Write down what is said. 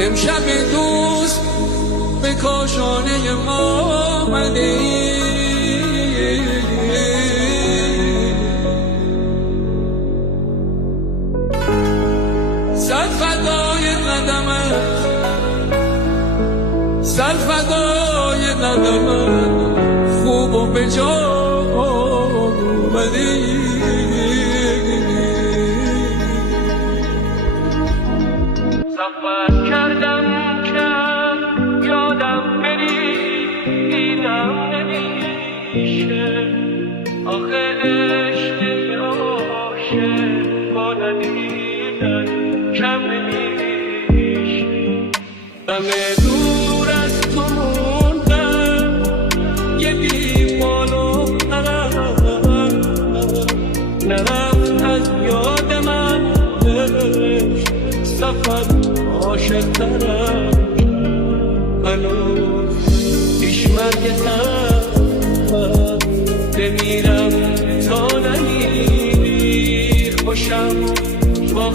امشب دوست به کاشانه ما آمده صد فدای قدمت، صد فدای قدمت، خوب و به جا آمدی. سفر کردم که یادم بری دیدم نمیشه، آخه عشق عاشق با ندیدن کم نمیشه. دم دور از تو موندم یه بی بال و پر، نرفت از یاد من سفر عاشق ترم، هنوز پیش مرگتم بمیرم تا نمیری خوشم با